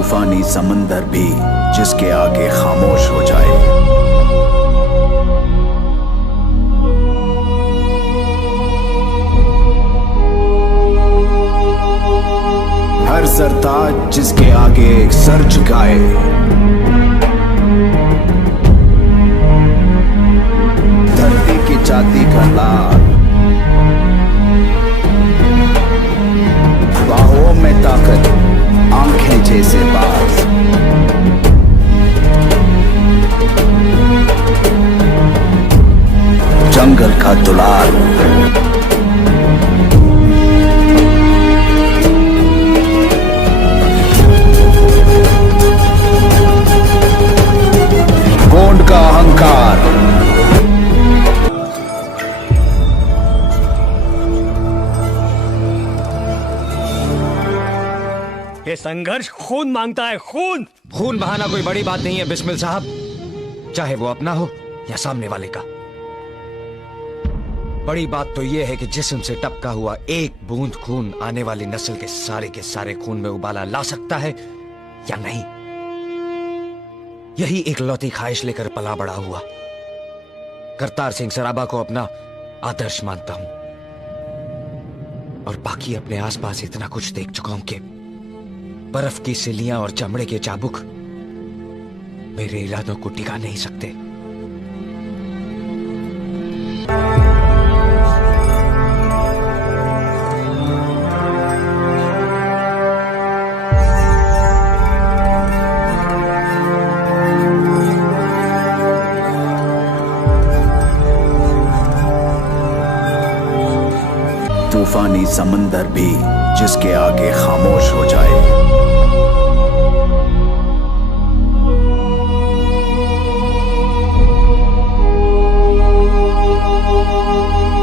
तूफानी समंदर भी जिसके आगे खामोश हो जाए। हर सरताज जिसके आगे एक सर झुकाए। धरती की छाती का लाल, बाहों में ताकत, आंखें जैसे बाज। जंगल का दुलाल, गोंड का अहंकार। ये संघर्ष खून मांगता है, खून। खून बहाना कोई बड़ी बात नहीं है बिस्मिल साहब, चाहे वो अपना हो या सामने वाले का। बड़ी बात तो यह है कि जिस्म से टपका हुआ एक बूंद खून आने वाली नस्ल के सारे खून में उबाला ला सकता है या नहीं। यही एक लौती ख्वाहिश लेकर पला बड़ा हुआ करतार सिंह सराबा को अपना आदर्श मानता हूं, और बाकी अपने आसपास इतना कुछ देख चुका हूं कि बर्फ की सिल्लियां और चमड़े के चाबुक मेरे इरादों को टिका नहीं सकते। तूफानी समंदर भी जिसके आगे खामोश हो जाए।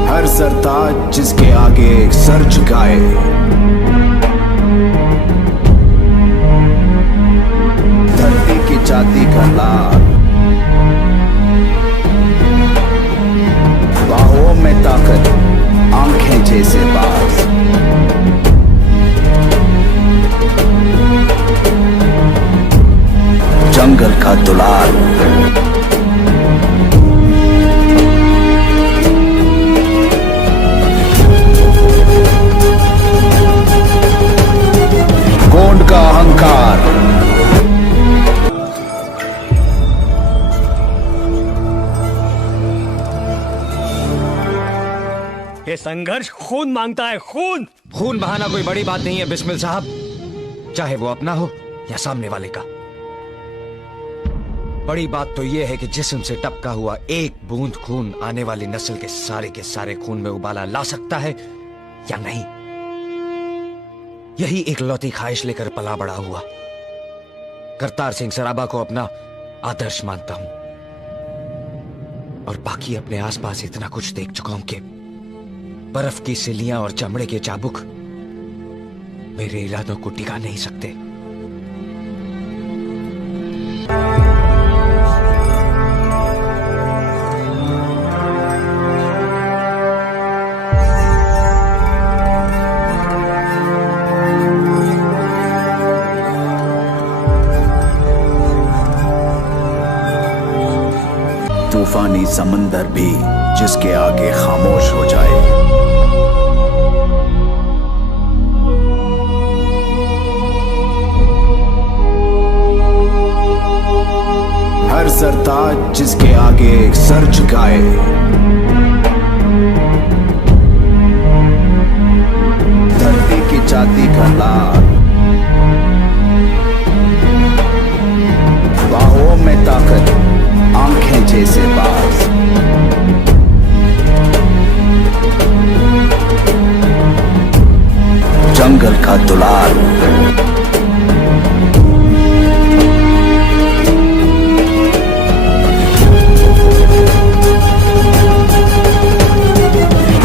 हर सरताज जिसके आगे एक सर झुकाए। धरती की छाती का लाल, बाहों में ताकत, आंखें जैसे बाज। जंगल का दुलाल, गोंड का अहंकार। ये संघर्ष खून मांगता है, खून। खून बहाना कोई बड़ी बात नहीं है बिस्मिल साहब, चाहे वो अपना हो या सामने वाले का। बड़ी बात तो यह है कि जिस्म से टपका हुआ एक बूंद खून आने वाली नस्ल के सारे खून में उबाला ला सकता है या नहीं। यही एक लौती ख्वाहिश लेकर पला बड़ा हुआ करतार सिंह सराबा को अपना आदर्श मानता हूं, और बाकी अपने आसपास इतना कुछ देख चुका हूं कि बर्फ की सिल्लियां और चमड़े के चाबुक मेरे इरादों को टिका नहीं सकते। तूफानी समंदर भी जिसके आगे खामोश हो जाए। हर सरताज जिसके आगे एक सर झुकाए। धरती की छाती का लाल, बाहों में ताकत, आंखें जैसे बाज। जंगल का दुलाल,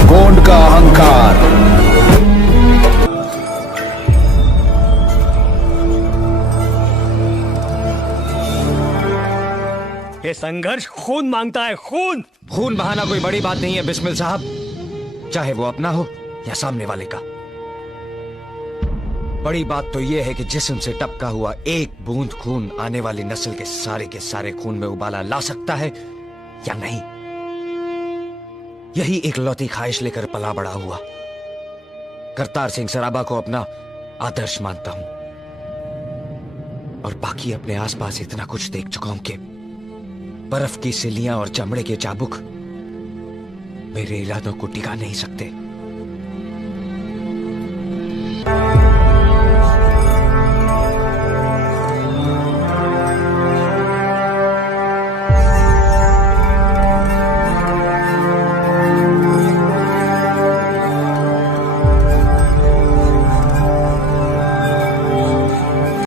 गोंड का अहंकार। ये संघर्ष खून मांगता है, खून। खून बहाना कोई बड़ी बात नहीं है बिस्मिल साहब, चाहे वो अपना हो या सामने वाले का। बड़ी बात तो यह है कि जिस्म से टपका हुआ एक बूंद खून आने वाली नस्ल के सारे खून में उबाला ला सकता है या नहीं। यही एक लौती ख्वाहिश लेकर पला बड़ा हुआ करतार सिंह सराबा को अपना आदर्श मानता हूं, और बाकी अपने आसपास इतना कुछ देख चुका हूं कि बर्फ की सिल्लियां और चमड़े के चाबुक मेरे इरादों को टिका नहीं सकते।